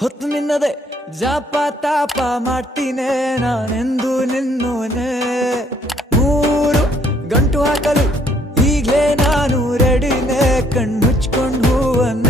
ಹೊತ್ತು ನಿನ್ನದೆ ಜಾಪ ತಾಪ ಮಾಡ್ತೀನಿ ನಾನೆಂದು ನಿನ್ನವನೇ. 3 ಗಂಟು ಹಾಕಲು ಈಗ್ಲೇ ನಾನು ರೆಡಿನೇ, ಕಣ್ಮುಚ್ಕೊಂಡು ಹೂವನ್ನೇ